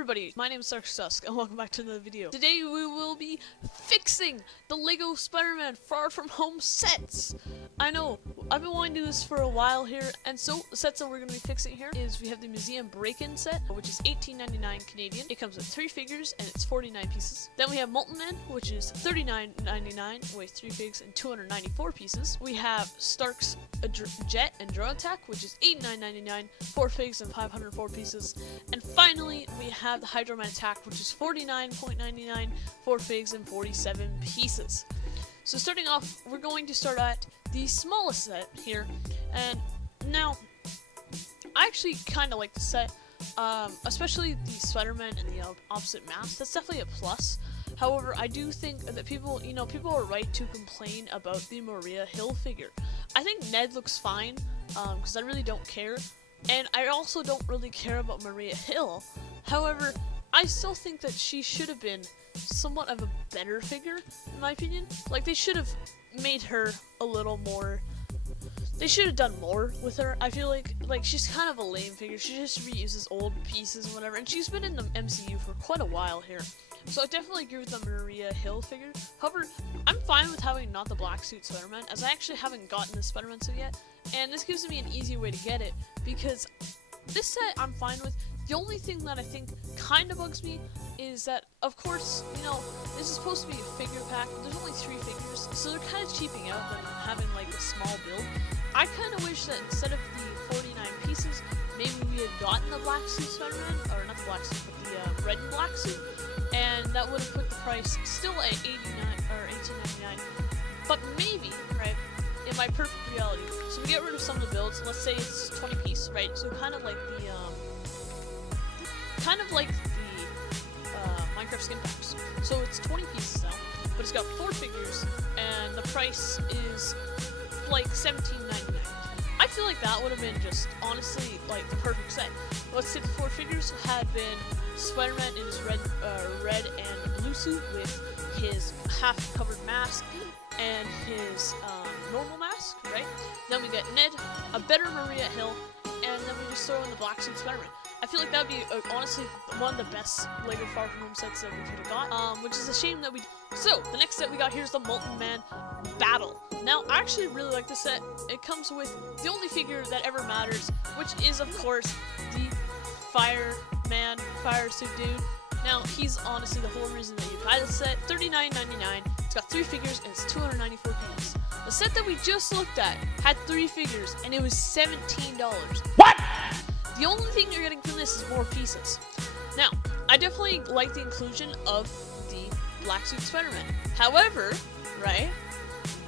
everybody, my name is Sarksusk, and welcome back to another video. Today we will be fixing the LEGO Spider-Man Far From Home sets. I know, I've been wanting to do this for a while here, and so the sets that we're going to be fixing here is we have the Museum Break-In set, which is $18.99 Canadian. It comes with 3 figures, and it's 49 pieces. Then we have Molten Man, which is $39.99 with 3 figs and 294 pieces. We have Stark's Jet and Drone Attack, which is $89.99, 4 figs and 504 pieces. And finally, we have the Hydro Man Attack, which is $49.99, 4 figs and 47 pieces. So starting off, we're going to start at the smallest set here, and now, I actually kind of like the set, especially the Spider-Man and the opposite mask. That's definitely a plus. However, I do think that people are right to complain about the Maria Hill figure. I think Ned looks fine, because I really don't care, and I also don't really care about Maria Hill. However, I still think that she should have been somewhat of a better figure, in my opinion. Like, they should have made her a little more... They should have done more with her. I feel like she's kind of a lame figure. She just reuses old pieces and whatever, and she's been in the MCU for quite a while here. So I definitely agree with the Maria Hill figure. However, I'm fine with having not the black suit Spider-Man, as I actually haven't gotten the Spider-Man suit yet, and this gives me an easy way to get it, because this set I'm fine with. The only thing that I think kind of bugs me is that, of course, this is supposed to be a figure pack, but there's only 3 figures, so they're kind of cheaping out than having, like, a small build. I kind of wish that instead of the 49 pieces, maybe we had gotten the black suit Spider-Man, or not the black suit, but the red and black suit, and that would have put the price still at $89 or $18.99. But maybe, right, in my perfect reality, so we get rid of some of the builds. Let's say it's 20 piece, right? So kind of like the Minecraft skin packs. So it's 20 pieces now, but it's got 4 figures, and the price is like $17.99. I feel like that would have been just, honestly, like the perfect set. Let's say the 4 figures had been Spider-Man in his red and blue suit with his half-covered mask and his normal mask, right? Then we get Ned, a better Maria Hill, and then we just throw in the black suit Spider-Man. I feel like that would be, honestly, one of the best LEGO Far From Home sets that we could have got, which is a shame that we... So, the next set we got here is the Molten Man Battle. Now, I actually really like this set. It comes with the only figure that ever matters, which is, of course, the Fireman, Fire Suit Dude. Now, he's honestly the whole reason that you buy this set. $39.99. It's got 3 figures, and it's 294 pieces. The set that we just looked at had 3 figures, and it was $17. What? The only thing you're getting from this is more pieces. Now, I definitely like the inclusion of the black suit Spider-Man. However, right,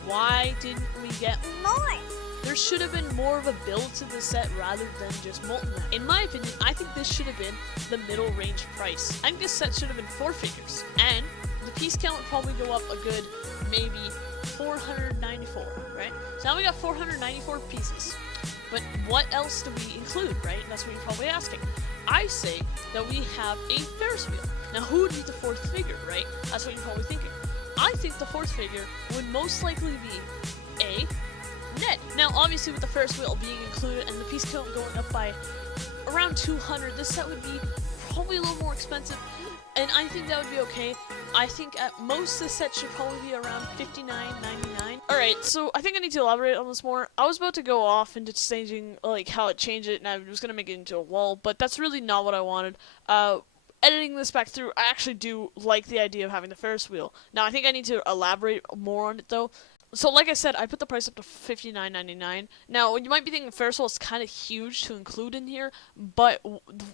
why didn't we get more? There should have been more of a build to the set rather than just Molten Man. In my opinion, I think this should have been the middle range price. I think this set should have been 4 figures, and the piece count would probably go up a good maybe 494, right? So now we got 494 pieces. But what else do we include, right? That's what you're probably asking. I say that we have a Ferris wheel. Now, who would be the 4th figure, right? That's what you're probably thinking. I think the 4th figure would most likely be A, Ned. Now, obviously, with the Ferris wheel being included and the piece count going up by around 200, this set would be probably a little more expensive, and I think that would be okay. I think at most this set should probably be around $59.99. Alright, so I think I need to elaborate on this more. I was about to go off into changing, like, how it changed it, and I was going to make it into a wall, but that's really not what I wanted. Editing this back through, I actually do like the idea of having the Ferris wheel. Now, I think I need to elaborate more on it, though. So, like I said, I put the price up to $59.99. Now, you might be thinking Ferris wheel is kind of huge to include in here, but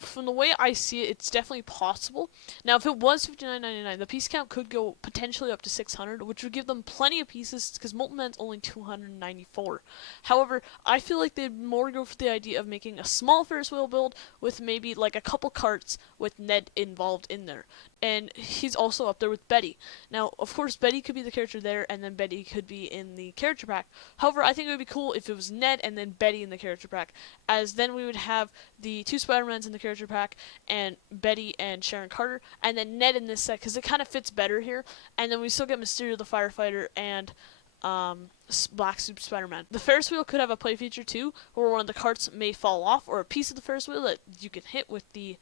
from the way I see it, it's definitely possible. Now, if it was $59.99, the piece count could go potentially up to 600, which would give them plenty of pieces, because Molten Man's only 294. However, I feel like they'd more go for the idea of making a small Ferris wheel build with maybe, like, a couple carts with Ned involved in there. And he's also up there with Betty. Now, of course, Betty could be the character there, and then Betty could be in the character pack. However, I think it would be cool if it was Ned and then Betty in the character pack, as then we would have the 2 Spider-Mans in the character pack, and Betty and Sharon Carter, and then Ned in this set, because it kind of fits better here, and then we still get Mysterio the Firefighter, and Black Super Spider-Man. The Ferris wheel could have a play feature too, where one of the carts may fall off, or a piece of the Ferris wheel that you can hit with the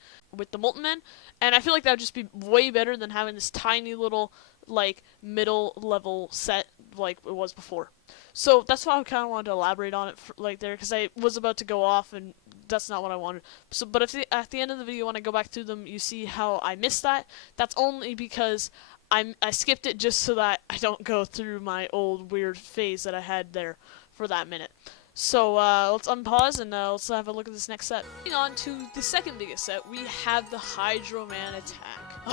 Molten Man. And I feel like that would just be way better than having this tiny little like middle level set like it was before. So that's why I kind of wanted to elaborate on it there, because I was about to go off and that's not what I wanted. So, but if at the end of the video, when I go back through them, you see how I missed that. That's only because I skipped it just so that I don't go through my old weird phase that I had there for that minute. So let's unpause and let's have a look at this next set. Moving on to the second biggest set, we have the Hydro Man attack.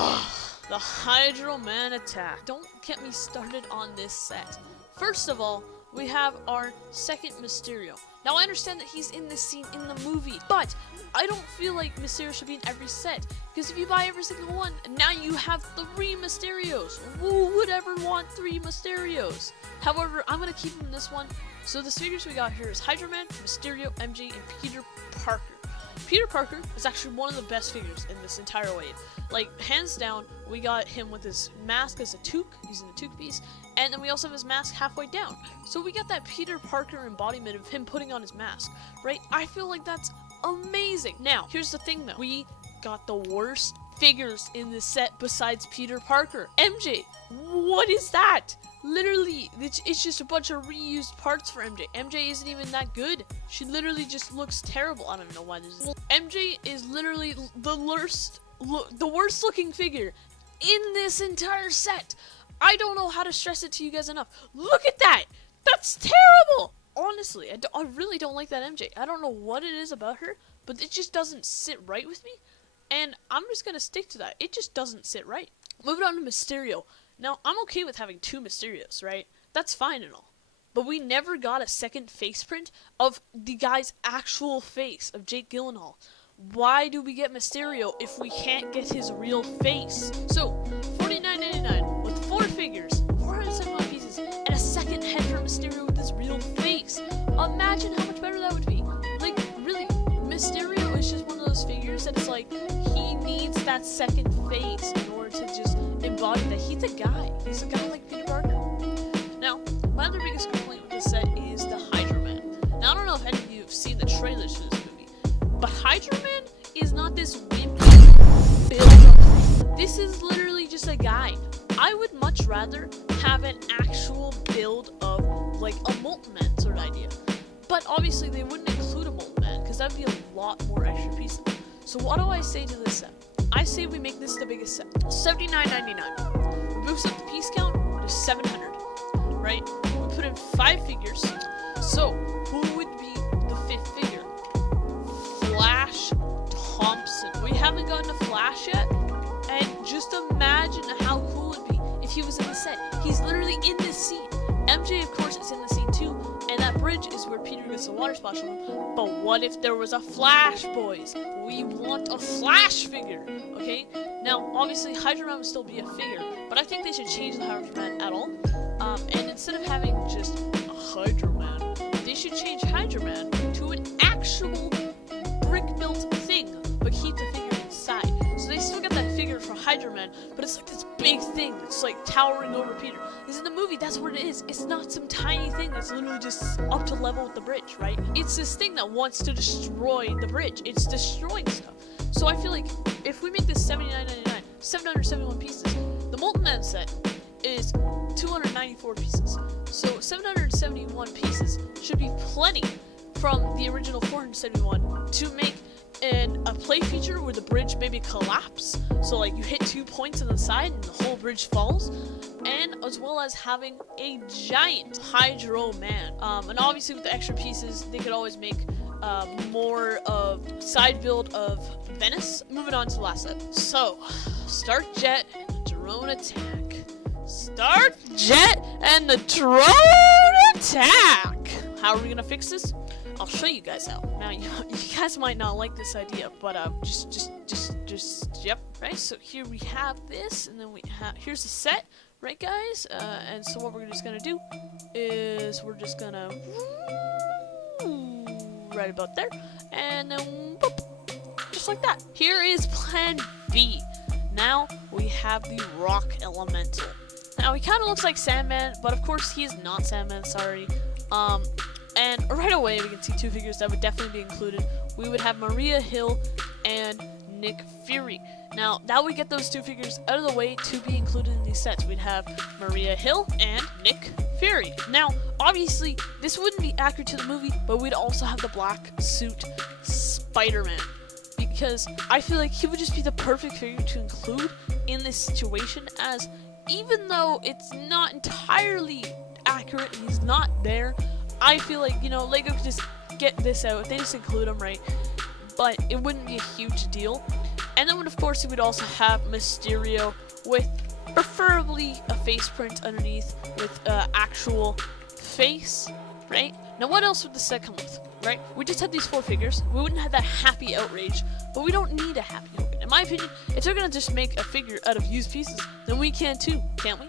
The Hydro Man attack. Don't get me started on this set. First of all, we have our second Mysterio. Now, I understand that he's in this scene in the movie, but I don't feel like Mysterio should be in every set, because if you buy every single one, now you have 3 Mysterios. Who would ever want 3 Mysterios? However, I'm going to keep him in this one. So the figures we got here is Hydro Man, Mysterio, MJ, and Peter Parker. Peter Parker is actually one of the best figures in this entire wave. Like, hands down, we got him with his mask as a toque, using the toque piece, and then we also have his mask halfway down. So we got that Peter Parker embodiment of him putting on his mask, right? I feel like that's amazing. Now, here's the thing though. We got the worst figures in this set besides Peter Parker. MJ, what is that? Literally, it's just a bunch of reused parts for MJ. MJ isn't even that good. She literally just looks terrible. I don't even know why this is. MJ is literally the worst looking figure in this entire set. I don't know how to stress it to you guys enough. Look at that! That's terrible! Honestly, I really don't like that MJ. I don't know what it is about her, but it just doesn't sit right with me. And I'm just going to stick to that. It just doesn't sit right. Moving on to Mysterio. Now, I'm okay with having 2 Mysterios, right? That's fine and all. But we never got a second face print of the guy's actual face, of Jake Gyllenhaal. Why do we get Mysterio if we can't get his real face? So, $49.99 with 4 figures, 471 pieces, and a second head for Mysterio with his real face. Imagine how much better that would be. Like, really, Mysterio is just one of those figures that it's like, he needs that second face in order to just embody that he's a guy. He's a guy like Peter Parker. Now, my other biggest complaint with this set is the Hydro Man. Now, I don't know if any of you have seen the trailers for this movie, but Hydro Man is not this wimpy build-up. This is literally just a guy. I would much rather have an actual build of, like, a Molten Man sort of idea. But obviously, they wouldn't include a Molten Man, because that would be a lot more extra pieces. So what do I say to this set? I say we make this the biggest set. $79.99. We boost up the piece count to 700. Right? We put in 5 figures. So, who would be the 5th figure? Flash Thompson. We haven't gotten a Flash yet. And just imagine how cool it would be if he was in the set. He's literally in this scene. MJ, of course, is in the scene too. And that bridge is where Peter gets the water splash on him. But what if there was a Flash, boys? We want a Flash figure, okay? Now, obviously, Hydro Man would still be a figure, but I think they should change the Hydro Man at all. And instead of having just a Hydro Man, they should change Hydro Man to an actual brick-built thing, but keep the figure inside. So they still got that figure for Hydro Man, but it's like this big thing that's like towering over Peter. Because in the movie, that's what it is. It's not some tiny thing that's literally just up to level with the bridge, right? It's this thing that wants to destroy the bridge. It's destroying stuff. So I feel like if we make this $79.99, 771 pieces, the Molten Man set is 294 pieces. So 771 pieces should be plenty from the original 471 to make a play feature where the bridge maybe collapse. So like you hit 2 points on the side and the whole bridge falls. And as well as having a giant Hydro Man. And obviously with the extra pieces, they could always make more of side build of Venice. Moving on to the last set. So, Stark Jet and the Drone Attack. Stark Jet and the Drone Attack! How are we gonna fix this? I'll show you guys how. Now, you guys might not like this idea, but yep, right? So here we have this, and then here's the set, right, guys? And so what we're just gonna do is we're just gonna right about there, and then boop, just like that. Here is Plan B. Now we have the Rock Elemental. Now he kind of looks like Sandman, but of course he is not Sandman, sorry. And right away we can see two figures that would definitely be included. We would have Maria Hill and Nick Fury. Now, that would get those two figures out of the way to be included in these sets. We'd have Maria Hill and Nick Fury. Now, obviously, this wouldn't be accurate to the movie, but we'd also have the black suit Spider-Man. Because I feel like he would just be the perfect figure to include in this situation, as even though it's not entirely accurate and he's not there, I feel like, you know, LEGO could just get this out. They just include him, right? But it wouldn't be a huge deal. And then, of course, we would also have Mysterio with preferably a face print underneath with actual face, right? Now, what else would the set come with, right? We just had these four figures. We wouldn't have that happy outrage, but we don't need a happy Hogan. In my opinion, if they're going to just make a figure out of used pieces, then we can too, can't we?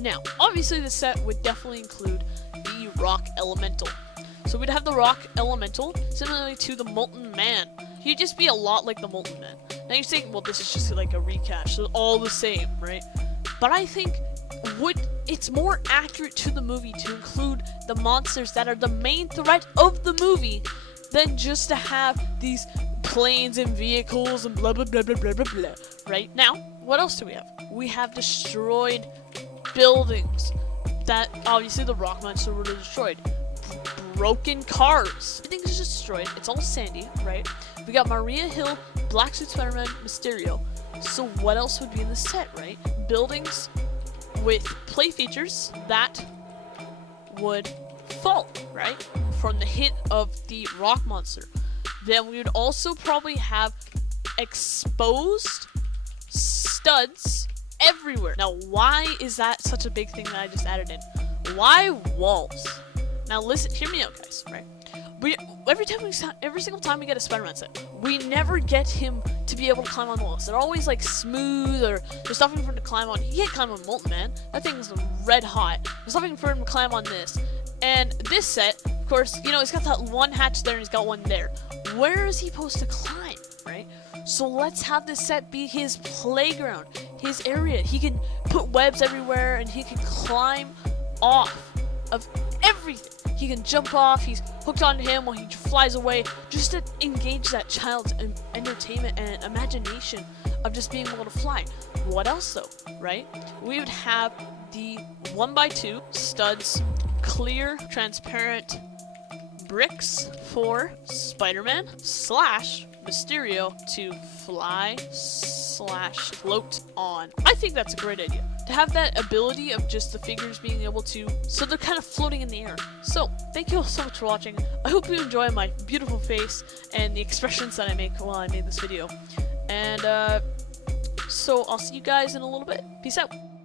Now, obviously, the set would definitely include the Rock Elemental. So we'd have the Rock Elemental, similarly to the Molten Man. He'd just be a lot like the Molten Man. Now you're saying, well, this is just like a recash, so all the same, right? But I think it's more accurate to the movie to include the monsters that are the main threat of the movie than just to have these planes and vehicles and blah blah blah blah blah blah blah. Right? Now, what else do we have? We have destroyed buildings that obviously the Rock Monster would have destroyed. Broken cars. Everything is just destroyed. It's all sandy, right? We got Maria Hill, Black Suit Spider-Man, Mysterio. So what else would be in the set, right? Buildings with play features that would fall, right? From the hit of the Rock Monster. Then we would also probably have exposed studs everywhere. Now, why is that such a big thing that I just added in? Why walls? Now listen, hear me out, guys, right? Every single time we get a Spider-Man set, we never get him to be able to climb on walls. They're always like smooth, or there's nothing for him to climb on. He can't climb on Molten Man. That thing's red hot. There's nothing for him to climb on this. And this set, of course, you know, he's got that one hatch there and he's got one there. Where is he supposed to climb, right? So let's have this set be his playground, his area. He can put webs everywhere and he can climb off of everything. He can jump off, he's hooked onto him while he flies away, just to engage that child's entertainment and imagination of just being able to fly. What else though, right? We would have the 1x2 studs, clear, transparent bricks for Spider-Man / Mysterio to fly / float on. I think that's a great idea. To have that ability of just the figures being able to, so they're kind of floating in the air. So, thank you all so much for watching. I hope you enjoy my beautiful face and the expressions that I make while I made this video. And, so I'll see you guys in a little bit. Peace out.